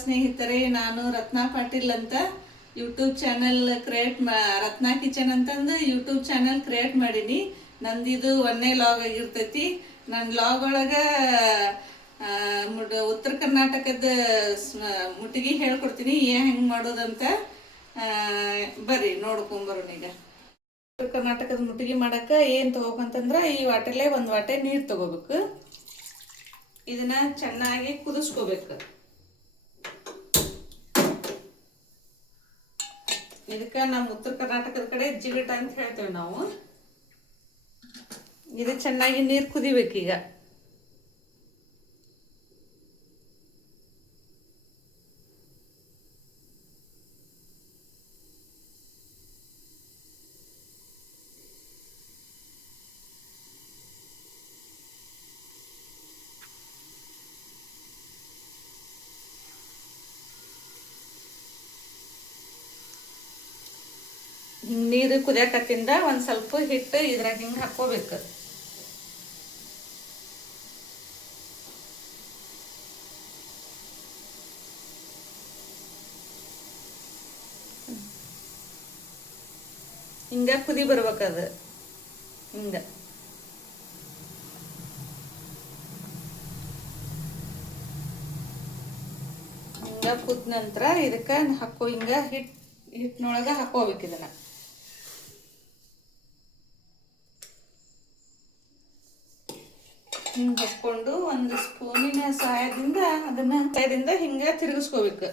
ಸ್ನೇಹಿತರೆ, ನಾನು ರತ್ನಾ ಪಾಟೀಲ್ ಅಂತ ಯೂಟ್ಯೂಬ್ ಚಾನೆಲ್ ರತ್ನಾ ಕಿಚನ್ ಅಂತಂದು ಯೂಟ್ಯೂಬ್ ಚಾನೆಲ್ ಕ್ರಿಯೇಟ್ ಮಾಡೀನಿ. ನಂದಿದು ಒಂದೇ ಲಾಗ್ ಆಗಿರ್ತೈತಿ. ನನ್ನ ಲಾಗ್ ಒಳಗೆ ಉತ್ತರ ಕರ್ನಾಟಕದ ಮುಟ್ಟಿಗೆ ಹೇಳ್ಕೊಡ್ತೀನಿ ಹೆಂಗೆ ಮಾಡೋದಂತ. ಬರ್ರಿ ನೋಡ್ಕೊಂಬರೋಣ. ಈಗ ಉತ್ತರ ಕರ್ನಾಟಕದ ಮುಟ್ಟಿಗೆ ಮಾಡಕ್ಕೆ ಏನು ತೊಗೋಬೇಕಂತಂದ್ರೆ, ಈ ವಾಟೆಲ್ಲೇ ಒಂದು ವಾಟೆ ನೀರು ತಗೋಬೇಕು. ಇದನ್ನ ಚೆನ್ನಾಗಿ ಕುದಿಸ್ಕೋಬೇಕು. ಇದಕ್ಕೆ ನಮ್ಮ ಉತ್ತರ ಕರ್ನಾಟಕದ ಕಡೆ ಜಿಗಟ ಅಂತ ಹೇಳ್ತೇವೆ ನಾವು. ಇದು ಚೆನ್ನಾಗಿ ನೀರು ಕುದಿಬೇಕೀಗ. ಹಿಂಗೆ ನೀರು ಕುದಿಯಾಕತ್ತಿಂದ ಒಂದು ಸ್ವಲ್ಪ ಹಿಟ್ಟು ಇದ್ರಾಗ ಹಿಂಗೆ ಹಾಕ್ಕೋಬೇಕು. ಹಿಂಗ ಕುದಿ ಬರ್ಬೇಕದು. ಹಿಂಗ ಹಿಂಗ ಕುದ ನಂತರ ಇದಕ್ಕೆ ಹಾಕೋ ಹಿಂಗ ಹಿಟ್ಟಿನೊಳಗೆ ಹಾಕೋಬೇಕು. ಇದನ್ನ ಹಿಂಗೆ ಹಾಕ್ಕೊಂಡು ಒಂದು ಸ್ಪೂನಿನ ಸಹಾಯದಿಂದ ಹಿಂಗೆ ತಿರುಗಿಸ್ಕೋಬೇಕು.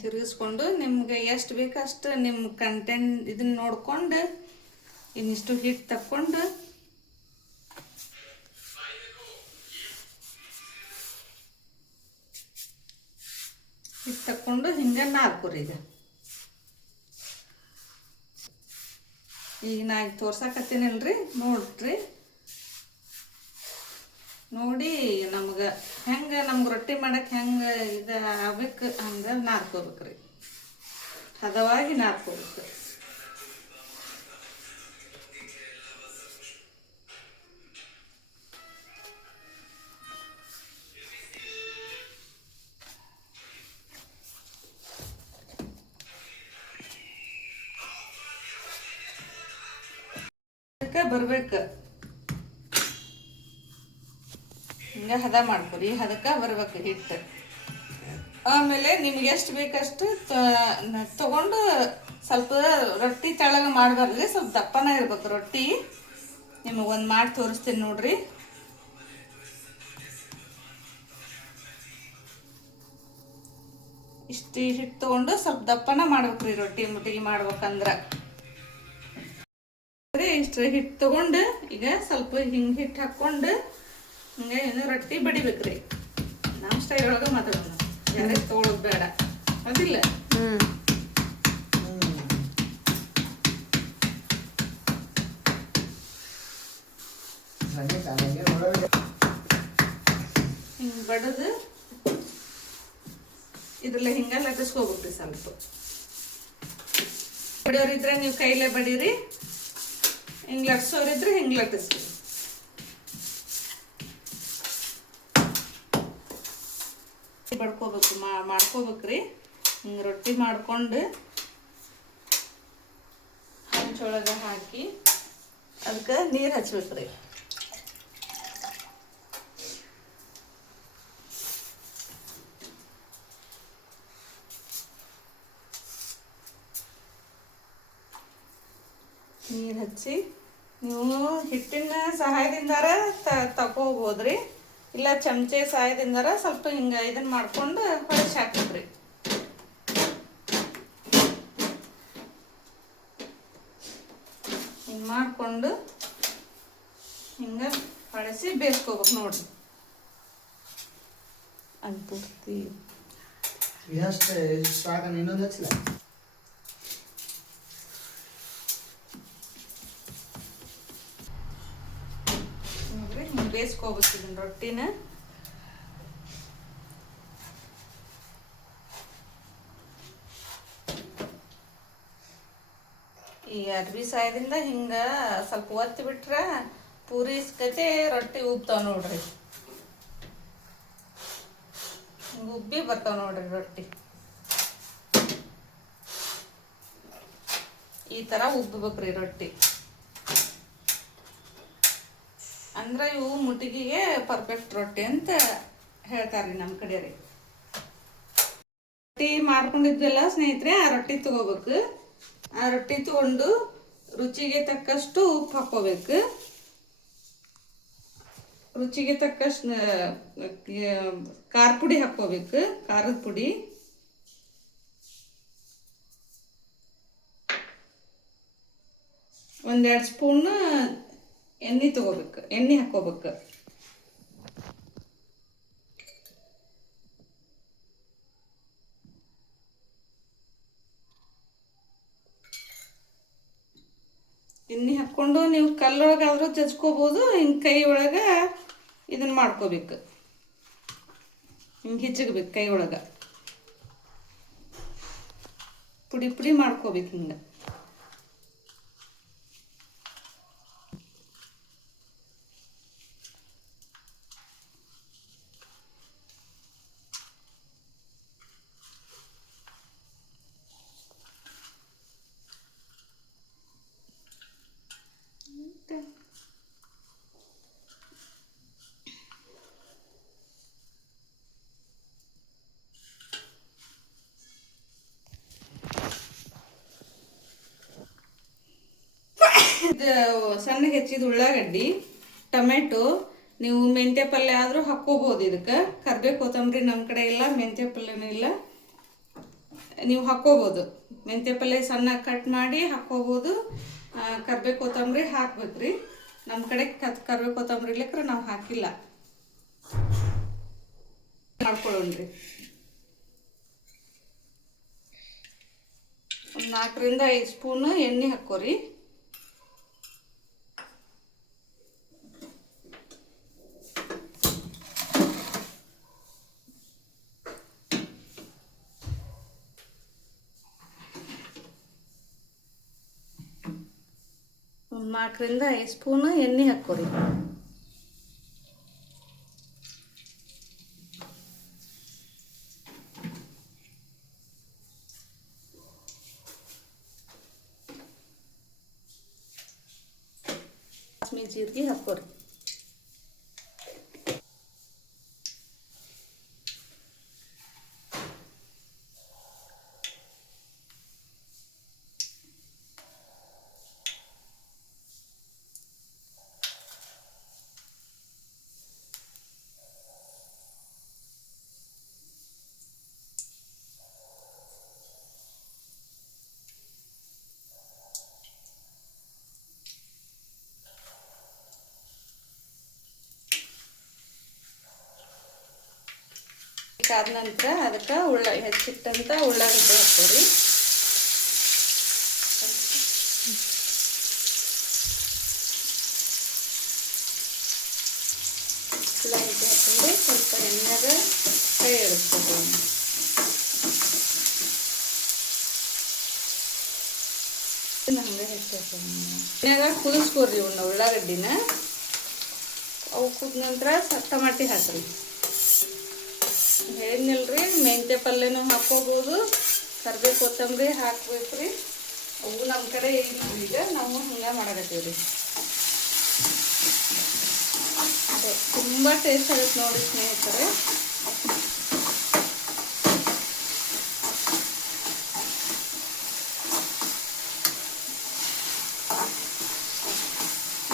ತಿರುಗಿಸ್ಕೊಂಡು ನಿಮ್ಗೆ ಎಷ್ಟು ಬೇಕು ಅಷ್ಟು ನಿಮ್ಮ ಕಂಟೆಂಟ್ ಇದನ್ನ ನೋಡ್ಕೊಂಡು ಇನ್ನಿಷ್ಟು ಹಿಟ್ಟು ತಕ್ಕೊಂಡು ಹಿಂಗೆ ನಾಲ್ಕುರಿ. ಈಗ ನಾ ಈಗ ತೋರ್ಸಾಕತ್ತೀನಲ್ರಿ, ನೋಡ್ರಿ. ನೋಡಿ ನಮ್ಗೆ ರೊಟ್ಟಿ ಮಾಡಕ್ಕೆ ಹೆಂಗೆ ಇದು ಆಗ್ಬೇಕು ಹಂಗೆ ನಾದ್ಕೋಬೇಕ್ರಿ. ಹದವಾಗಿ ನಾದ್ಕೋಬೇಕು. ಅದಕ್ಕೆ ಬರ್ಬೇಕು. ಹಿಂಗೆ ಹದ ಮಾಡ್ಕೊರಿ. ಅದಕ್ಕೆ ಬರ್ಬೇಕು ಹಿಟ್ಟು. ಆಮೇಲೆ ನಿಮ್ಗೆ ಎಷ್ಟು ಬೇಕಷ್ಟು ತಗೊಂಡು ಸ್ವಲ್ಪ ರೊಟ್ಟಿ ತೆಳಗೆ ಮಾಡಬಾರ್ದು, ಸ್ವಲ್ಪ ದಪ್ಪನ ಇರ್ಬೇಕು ರೊಟ್ಟಿ. ನಿಮಗೆ ಒಂದು ಮಾಡಿ ತೋರಿಸ್ತೀನಿ ನೋಡ್ರಿ. ಇಷ್ಟು ಹಿಟ್ಟು ತಗೊಂಡು ಸ್ವಲ್ಪ ದಪ್ಪನ ಮಾಡ್ಬೇಕ್ರಿ ರೊಟ್ಟಿ ಮುಟ್ಟಿಗೆ ಮಾಡ್ಬೇಕಂದ್ರೆ. ಇಷ್ಟು ಹಿಟ್ಟು ತಗೊಂಡು ಈಗ ಸ್ವಲ್ಪ ಹಿಂಗೆ ಹಿಟ್ಟು ಹಾಕ್ಕೊಂಡು ಹಿಂಗೆ ಏನು ರೊಟ್ಟಿ ಬಡಿಬೇಕ್ರಿ. ನಮ್ಮ ಸ್ಟೈಲ್ ಒಳಗೆ ಮಾತಾಡೋಣ, ಯಾರಿಗೆ ತಗೊಳ್ಳೋದು ಬೇಡ, ಅದಿಲ್ಲ. ಹಿಂಗೆ ಬಡದು ಇದ್ರಲ್ಲ ಹಿಂಗೆ ಲಟ್ಟಿಸ್ಕೋಬೇಕ್ರಿ. ಸ್ವಲ್ಪ ಬಡಿಯೋರಿದ್ರೆ ನೀವು ಕೈಲೇ ಬಡೀರಿ, ಹಿಂಗೆ ಲಟ್ಸೋರಿದ್ರೆ ಹಿಂಗೆ ಲಟ್ಟಿಸ್ರಿ. ಬಡ್ಕೋಬೇಕು, ಮಾಡ್ಕೋಬೇಕ್ರಿ. ಹಿಂಗೆ ರೊಟ್ಟಿ ಮಾಡ್ಕೊಂಡು ಹಂಚೊಳಗೆ ಹಾಕಿ ಅದಕ್ಕೆ ನೀರು ಹಚ್ಬೇಕ್ರಿ. ನೀರು ಹಚ್ಚಿ ನೀವು ಹಿಟ್ಟಿನ ಸಹಾಯದಿಂದಾರ ತಗೋಬೋದ್ರಿ, ಇಲ್ಲ ಚಮಚೆ ಸಹಾಯದಿಂದಾರ ಸ್ವಲ್ಪ ಹಿಂಗೆ ಇದನ್ನ ಮಾಡ್ಕೊಂಡು ಹೊಳಸಿ ಹಾಕ್ಬೇಕ್ರಿ. ಹಿಂಗೆ ಮಾಡಿಕೊಂಡು ಹಿಂಗೆ ಹೊಳಸಿ ಬೇಯಿಸ್ಕೋಬೇಕು ನೋಡ್ರಿ. ಅನ್ಪೂರ್ತಿ ಇನ್ನೊಂದು ಹಚ್ಚಲ ನೋಡ್ರಿ ಹಿಂಗೆ ಬೇಯಿಸ್ಕೋಬೇಕು ಇದನ್ನ ರೊಟ್ಟಿನ. ಈ ಅರ್ಬಿ ಸಾಯದಿಂದ ಹಿಂಗೆ ಸ್ವಲ್ಪ ಒತ್ತಿ ಬಿಟ್ರೆ ಪೂರಿ ಇಸ್ಕತೆ ರೊಟ್ಟಿ ಉಬ್ತಾವ ನೋಡ್ರಿ. ಹಿಂಗೆ ಉಬ್ಬಿ ಬರ್ತಾವ ನೋಡ್ರಿ ರೊಟ್ಟಿ. ಈ ಥರ ಉಬ್ಬಬೇಕ್ರಿ ರೊಟ್ಟಿ. ಅಂದ್ರೆ ಇವು ಮುಟ್ಟಿಗೆಗೆ ಪರ್ಫೆಕ್ಟ್ ರೊಟ್ಟಿ ಅಂತ ಹೇಳ್ತಾರ್ರಿ ನಮ್ಮ ಕಡೆ ರೀ. ರೊಟ್ಟಿ ಮಾಡ್ಕೊಂಡಿದ್ವಲ್ಲ ಸ್ನೇಹಿತರೆ, ಆ ರೊಟ್ಟಿ ತಗೋಬೇಕು. ಆ ರೊಟ್ಟಿ ತಗೊಂಡು ರುಚಿಗೆ ತಕ್ಕಷ್ಟು ಉಪ್ಪು ಹಾಕ್ಕೋಬೇಕು. ರುಚಿಗೆ ತಕ್ಕಷ್ಟು ಖಾರ ಪುಡಿ ಹಾಕ್ಕೋಬೇಕು, ಖಾರದ ಪುಡಿ. ಒಂದೆರಡು ಸ್ಪೂನ್ ಎಣ್ಣೆ ತಗೋಬೇಕು, ಎಣ್ಣೆ ಹಾಕ್ಕೋಬೇಕು. ಎಣ್ಣೆ ಹಾಕ್ಕೊಂಡು ನೀವು ಕಲ್ಲೊಳಗಾದ್ರೂ ಜಜ್ಕೋಬೋದು, ಹಿಂಗೆ ಕೈ ಒಳಗೆ ಇದನ್ನು ಮಾಡ್ಕೋಬೇಕು. ಹಿಂಗೆ ಹಿಚ್ಚಗಬೇಕು ಕೈ ಒಳಗೆ, ಪುಡಿ ಪುಡಿ ಮಾಡ್ಕೋಬೇಕು ಹಿಂಗೆ. ಇದು ಸಣ್ಣಗೆ ಹೆಚ್ಚಿದ ಉಳ್ಳಾಗಡ್ಡಿ, ಟೊಮೆಟೊ, ನೀವು ಮೆಂತ್ಯ ಪಲ್ಯ ಆದರೂ ಹಾಕ್ಕೋಬೋದು. ಇದಕ್ಕೆ ಕರ್ಬೇವು ಕೊತ್ತಂಬರಿ ನಮ್ಮ ಕಡೆ ಇಲ್ಲ, ಮೆಂತ್ಯ ಪಲ್ಯನೂ ಇಲ್ಲ, ನೀವು ಹಾಕ್ಕೋಬೋದು. ಮೆಂತ್ಯ ಪಲ್ಯ ಸಣ್ಣ ಕಟ್ ಮಾಡಿ ಹಾಕ್ಕೋಬೋದು. ಕರ್ಬೇವು ಕೊತ್ತಂಬರಿ ಹಾಕ್ಬೇಕ್ರಿ. ನಮ್ಮ ಕಡೆ ಕರ್ಬೇವು ಕೊತ್ತಂಬರಿ ಇರ್ಲಿಕ್ರೆ ನಾವು ಹಾಕಿಲ್ಲ. ಮಾಡ್ಕೊಳ್ಳೋಣ್ರಿ. ಒಂದು 4 ರಿಂದ 5 ಸ್ಪೂನ್ ಎಣ್ಣೆ ಹಾಕ್ಕೋರಿ. ಒಂದು 4 ರಿಂದ 5 ಸ್ಪೂನ್ ಎಣ್ಣೆ ಹಾಕ್ಕೋರಿ. ಸಾಸ್ಮಿ ಜೀರಿಗೆ ಹಾಕ್ಕೋರಿ. ಆದ ನಂತರ ಅದಕ್ಕೆ ಹೆಚ್ಚಿಟ್ಟಂತ ಉಳ್ಳಾಗಡ್ಡೆ ಹಾಕ್ಕೋರಿ. ಉಳ್ಳಾಗಡ್ಡೆ ಹಾಕೊಂಡು ಸ್ವಲ್ಪ ಎಣ್ಣೆಗ ಕೈ ಎಳಿಸ್ಬೇಕು. ಹಂಗೆ ಎಣ್ಣೆಗ ಕುದಿಸ್ಕೋರಿ ಇವನ್ನ ಉಳ್ಳಾಗಡ್ಡಿನ. ಅವು ಕುದ ನಂತರ ಟಮಾಟಿ ಹಾಕ್ರಿ. ಹೇಳಿದ್ನಲ್ರಿ, ಮೆಂತ್ಯ ಪಲ್ಯನೂ ಹಾಕ್ಕೋಬೋದು, ಕರ್ಬೇವು ಕೊತ್ತಂಬರಿ ಹಾಕ್ಬೇಕ್ರಿ. ಅವು ನಮ್ಮ ಕಡೆ ಇಲ್ಲ, ಈಗ ನಾವು ಹಿಂಗೆ ಮಾಡಕತ್ತೀವಿ. ತುಂಬ ಟೇಸ್ಟ್ ಆಗುತ್ತೆ ನೋಡಿ ಸ್ನೇಹಿತರೆ.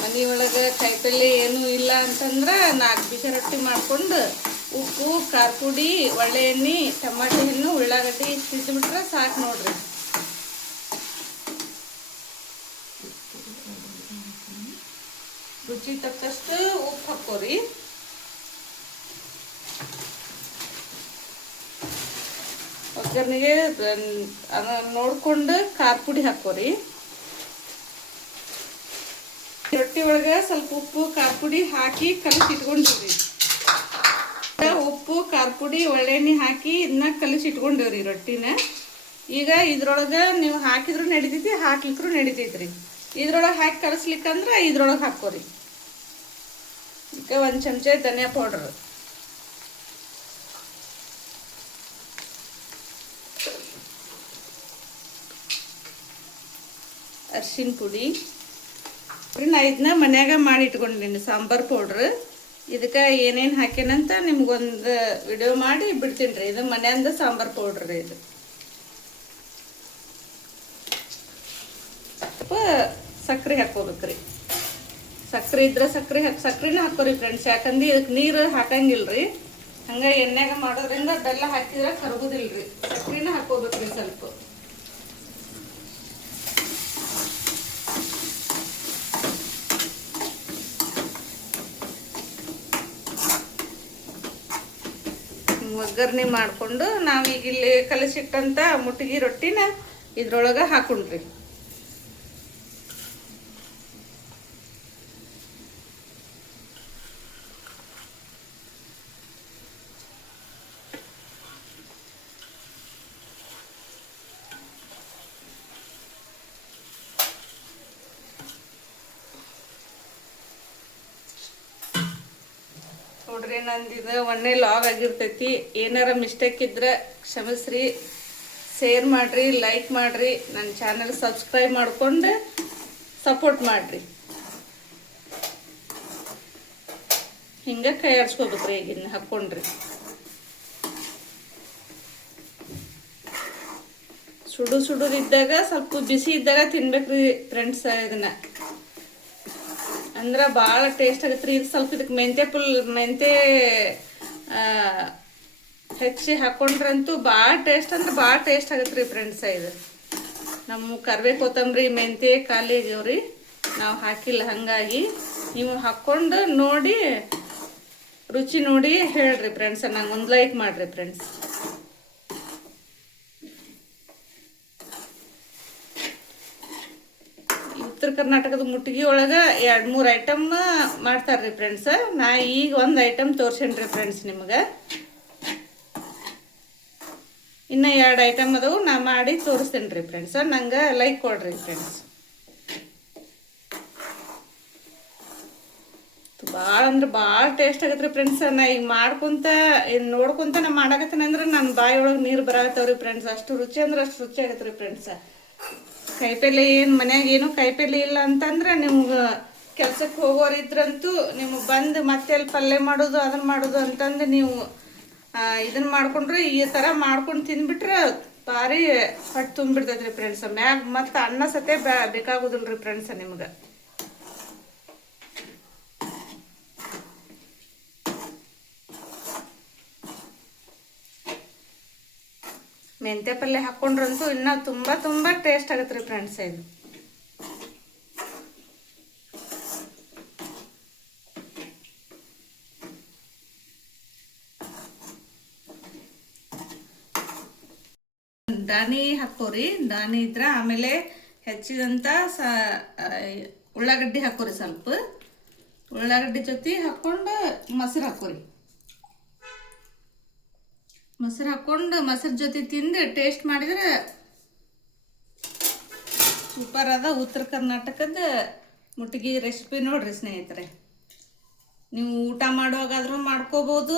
ಮನೆಯೊಳಗೆ ಕಾಯಿಪಲ್ಲೆ ಏನೂ ಇಲ್ಲ ಅಂತಂದ್ರೆ 4 ಬೀಜ ರೊಟ್ಟಿ ಮಾಡ್ಕೊಂಡು ಉಪ್ಪು, ಖಾರ ಪುಡಿ, ಒಳ್ಳೆ ಎಣ್ಣೆ, ಟಮಾಟೆ ಹಣ್ಣು, ಉಳ್ಳಾಗಡ್ಡಿ ಬಿಟ್ರೆ ಸಾಕು ನೋಡ್ರಿ. ರುಚಿ ತಕ್ಕಷ್ಟು ಉಪ್ಪು ಹಾಕ್ಕೋರಿ. ಒಗ್ಗರಣೆಗೆ ನೋಡ್ಕೊಂಡು ಖಾರ ಪುಡಿ ಹಾಕೋರಿ. ರೊಟ್ಟಿ ಒಳಗೆ ಸ್ವಲ್ಪ ಉಪ್ಪು ಖಾರ ಪುಡಿ ಹಾಕಿ ಕಲಸಿ ಇಟ್ಕೊಂಡಿವ್ರಿ. ಉಪ್ಪು ಖಾರ ಪುಡಿ ಒಳ್ಳೆಣ್ಣೆ ಹಾಕಿ ಇದನ್ನ ಕಲಸಿ ಇಟ್ಕೊಂಡಿವ್ರಿ ರೊಟ್ಟಿನ. ಈಗ ಇದ್ರೊಳಗೆ ನೀವು ಹಾಕಿದ್ರು ನಡಿತೈತಿ, ಹಾಕ್ಲಿಕ್ರು ನಡಿತೈತ್ರಿ. ಇದ್ರೊಳಗೆ ಹಾಕಿ ಕಲಸ್ಲಿಕ್ಕಂದ್ರೆ ಇದ್ರೊಳಗೆ ಹಾಕೋರಿ. ಈಗ 1 ಚಮಚ ಧನಿಯಾ ಪೌಡರ್, ಅರ್ಶಿನ ಪುಡಿ. ನಾ ಇದನ್ನ ಮನ್ಯಾಗ ಮಾಡಿ ಇಟ್ಕೊಂಡಿನಿ ಸಾಂಬಾರ್ ಪೌಡ್ರ್. ಇದಕ್ಕೆ ಏನೇನು ಹಾಕೇನಂತ ನಿಮ್ಗೊಂದು ವಿಡಿಯೋ ಮಾಡಿ ಬಿಡ್ತೀನಿ ರೀ. ಇದು ಮನೆಯಿಂದ ಸಾಂಬಾರ್ ಪೌಡ್ರ್ ರೀ. ಇದು ಸಕ್ಕರೆ ಹಾಕೋಬೇಕ್ರಿ. ಸಕ್ಕರೆ ಇದ್ರೆ ಸಕ್ಕರೆನ ಹಾಕೋರಿ ಫ್ರೆಂಡ್ಸ್. ಯಾಕಂದ್ರೆ ಇದಕ್ಕೆ ನೀರು ಹಾಕಂಗಿಲ್ರಿ. ಹಂಗೆ ಎಣ್ಣೆಗ ಮಾಡೋದ್ರಿಂದ ಬೆಲ್ಲ ಹಾಕಿದ್ರೆ ಕರಗುದಿಲ್ರಿ. ಸಕ್ಕರೆನ ಹಾಕೋಬೇಕ್ರಿ ಸ್ವಲ್ಪ. ಒಗ್ಗರಣೆ ಮಾಡಿಕೊಂಡು ನಾವೀಗ ಇಲ್ಲಿ ಕಲಸಿಟ್ಟಂಥ ಮುಟ್ಟಿಗೆ ರೊಟ್ಟಿನ ಇದ್ರೊಳಗೆ ಹಾಕೊಂಡ್ರಿ. ನೋಡ್ರಿ, ನಂದಿದು ಒಂದೇ ಲಾಗ್ ಆಗಿರ್ತೈತಿ. ಏನಾರ ಮಿಸ್ಟೇಕ್ ಇದ್ರೆ ಕ್ಷಮಿಸ್ರಿ. ಶೇರ್ ಮಾಡಿರಿ, ಲೈಕ್ ಮಾಡಿರಿ, ನನ್ನ ಚಾನಲ್ ಸಬ್ಸ್ಕ್ರೈಬ್ ಮಾಡ್ಕೊಂಡು ಸಪೋರ್ಟ್ ಮಾಡಿರಿ. ಹಿಂಗೆ ಕೈ ಆಡಿಸ್ಕೋಬೇಕ್ರಿ. ಈಗಿನ ಹಾಕ್ಕೊಂಡ್ರಿ ಸುಡುದಿದ್ದಾಗ ಸ್ವಲ್ಪ ಬಿಸಿ ಇದ್ದಾಗ ತಿನ್ಬೇಕ್ರಿ ಫ್ರೆಂಡ್ಸ್. ಇದನ್ನ ಅಂದ್ರೆ ಭಾಳ ಟೇಸ್ಟ್ ಆಗತ್ತೆ ರೀ. ಇದು ಸ್ವಲ್ಪ ಇದಕ್ಕೆ ಮೆಂತೆ ಹೆಚ್ಚಿ ಹಾಕೊಂಡ್ರಂತೂ ಭಾಳ ಟೇಸ್ಟ್ ಅಂದ್ರೆ ಭಾಳ ಟೇಸ್ಟ್ ಆಗತ್ತೆ ರೀ ಫ್ರೆಂಡ್ಸ್. ಇದು ನಮ್ಮ ಕರಿಬೇವು ಕೊತ್ತಂಬರಿ ಮೆಂತೆ ಖಾಲಿ ಆಗ್ಯಾವ್ರಿ, ನಾವು ಹಾಕಿಲ್ಲ. ಹಾಗಾಗಿ ನೀವು ಹಾಕ್ಕೊಂಡು ನೋಡಿ, ರುಚಿ ನೋಡಿ ಹೇಳ್ರಿ ಫ್ರೆಂಡ್ಸ್. ನಂಗೆ ಒಂದು ಲೈಕ್ ಮಾಡಿರಿ ಫ್ರೆಂಡ್ಸ್. ಉತ್ತರ ಕರ್ನಾಟಕದ ಮುಟ್ಟಿಗೆ ಒಳಗೆ 2-3 ಐಟಮ್ ಮಾಡ್ತಾರ್ರಿ ಫ್ರೆಂಡ್ಸ್. ನಾ ಈಗ ಒಂದು ಐಟಮ್ ತೋರ್ಸೇನ್ರಿ ಫ್ರೆಂಡ್ಸ್ ನಿಮ್ಗೆ. ಇನ್ನು 2 ಐಟಮ್ ಅದಾವು, ನಾ ಮಾಡಿ ತೋರಿಸ್ತೇನೆ ರೀ ಫ್ರೆಂಡ್ಸ್. ನಂಗೆ ಲೈಕ್ ಕೊಡ್ರಿ ಫ್ರೆಂಡ್ಸ್. ಭಾಳ ಅಂದ್ರೆ ಭಾಳ ಟೇಸ್ಟ್ ಆಗತ್ತೆ ರೀ ಫ್ರೆಂಡ್ಸ್. ನಾ ಈಗ ಮಾಡ್ಕೊಂತ ನೋಡ್ಕೊಂತ ನಾ ಮಾಡಾಕತ್ತೇನೆ ಅಂದ್ರೆ ನನ್ನ ಬಾಯಿ ಒಳಗೆ ನೀರು ಬರಾಕತ್ತವ್ರಿ ಫ್ರೆಂಡ್ಸ್. ಅಷ್ಟು ರುಚಿ ಅಂದ್ರೆ ಅಷ್ಟು ರುಚಿ ಆಗತ್ತೆ ರೀ ಫ್ರೆಂಡ್ಸ್. ಕಾಯಿಪಲ್ಲೆ ಮನ್ಯಾಗ ಏನು ಕಾಯಿಪಲ್ಲೆ ಇಲ್ಲ ಅಂತಂದ್ರೆ ನಿಮ್ಗೆ ಕೆಲ್ಸಕ್ಕೆ ಹೋಗೋರಿದ್ರಂತೂ ನಿಮ್ಗೆ ಬಂದು ಮತ್ತೆ ಅಲ್ಲಿ ಪಲ್ಯ ಮಾಡೋದು ಅದನ್ನು ಮಾಡೋದು ಅಂತಂದು ನೀವು ಇದನ್ನು ಮಾಡ್ಕೊಂಡ್ರೆ ಈ ಥರ ಮಾಡ್ಕೊಂಡು ತಿಂದ್ಬಿಟ್ರೆ ಭಾರಿ ಹೊಟ್ಟೆ ತುಂಬಿಡ್ತೈತೆ ರೀ ಫ್ರೆಂಡ್ಸ್. ಮ್ಯಾಗ ಮತ್ತು ಅನ್ನ ಸತೆ ಬೇಕಾಗೋದಿಲ್ಲ ರೀ ಫ್ರೆಂಡ್ಸ್ ನಿಮ್ಗೆ. ಮೆಂತ್ಯ ಪಲ್ಯ ಹಾಕ್ಕೊಂಡ್ರಂತೂ ಇನ್ನೂ ತುಂಬ ಟೇಸ್ಟ್ ಆಗತ್ತೆ ರೀ ಫ್ರೆಂಡ್ಸ್. ಇದು ದಾನಿ ಹಾಕೋರಿ. ದಾನಿ ಇದ್ರೆ ಆಮೇಲೆ ಹೆಚ್ಚಿದಂಥ ಉಳ್ಳಾಗಡ್ಡಿ ಹಾಕೋರಿ. ಸ್ವಲ್ಪ ಉಳ್ಳಾಗಡ್ಡಿ ಜೊತೆ ಹಾಕ್ಕೊಂಡು ಮೊಸರು ಹಾಕೋರಿ. ಮೊಸರು ಹಾಕ್ಕೊಂಡು ಮೊಸರು ಜೊತೆ ತಿಂದು ಟೇಸ್ಟ್ ಮಾಡಿದ್ರೆ ಸೂಪರ್ ಅದ. ಉತ್ತರ ಕರ್ನಾಟಕದ ಮುಟ್ಟಿಗೆ ರೆಸಿಪಿ ನೋಡ್ರಿ ಸ್ನೇಹಿತರೆ. ನೀವು ಊಟ ಮಾಡುವಾಗಾದರೂ ಮಾಡ್ಕೋಬೋದು,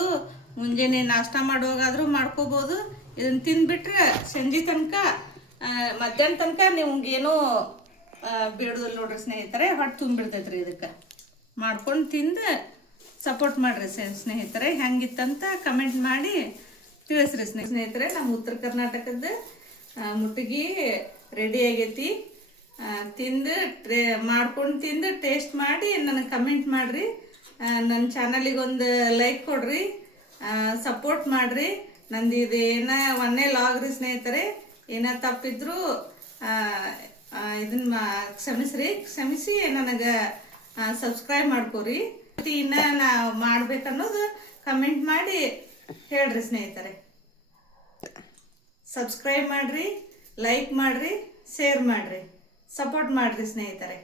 ಮುಂಜಾನೆ ನಾಷ್ಟ ಮಾಡುವಾಗಾದರೂ ಮಾಡ್ಕೋಬೋದು. ಇದನ್ನು ತಿಂದುಬಿಟ್ರೆ ಸಂಜೆ ತನಕ ಮಧ್ಯಾಹ್ನ ತನಕ ನಿಮ್ಗೇನೂ ಬೇಡೋದಿಲ್ಲ ನೋಡ್ರಿ ಸ್ನೇಹಿತರೆ. ಹೊಟ್ಟೆ ತುಂಬಿಡ್ತೈತೆ ರೀ. ಇದಕ್ಕೆ ಮಾಡ್ಕೊಂಡು ತಿಂದು ಸಪೋರ್ಟ್ ಮಾಡಿರಿ ಸ್ನೇಹಿತರೆ. ಹೆಂಗಿತ್ತಂತ ಕಮೆಂಟ್ ಮಾಡಿ ತಿಳಿಸ್ರಿ ಸ್ನೇಹಿತರೆ. ನಮ್ಮ ಉತ್ತರ ಕರ್ನಾಟಕದ ಮುಟ್ಟಿಗೆ ರೆಡಿ ಆಗೈತಿ. ಮಾಡ್ಕೊಂಡು ತಿಂದು ಟೇಸ್ಟ್ ಮಾಡಿ ನನಗೆ ಕಮೆಂಟ್ ಮಾಡಿರಿ. ನನ್ನ ಚಾನಲಿಗೆ ಒಂದು ಲೈಕ್ ಕೊಡ್ರಿ, ಸಪೋರ್ಟ್ ಮಾಡಿರಿ. ನಂದು ಇದು ಒಂದೇ ಲಾಗ್ ರೀ ಸ್ನೇಹಿತರೆ. ಏನೋ ತಪ್ಪಿದ್ರು ಇದನ್ನ ಕ್ಷಮಿಸಿ ನನಗೆ ಸಬ್ಸ್ಕ್ರೈಬ್ ಮಾಡ್ಕೋರಿ. ಇನ್ನು ನಾ ಮಾಡ್ಬೇಕನ್ನೋದು ಕಮೆಂಟ್ ಮಾಡಿ ಹೇಳ್ರಿ ಸ್ನೇಹಿತರೆ. ಸಬ್ಸ್ಕ್ರೈಬ್ ಮಾಡಿರಿ, ಲೈಕ್ ಮಾಡಿರಿ, ಶೇರ್ ಮಾಡಿರಿ, ಸಪೋರ್ಟ್ ಮಾಡಿರಿ ಸ್ನೇಹಿತರೆ.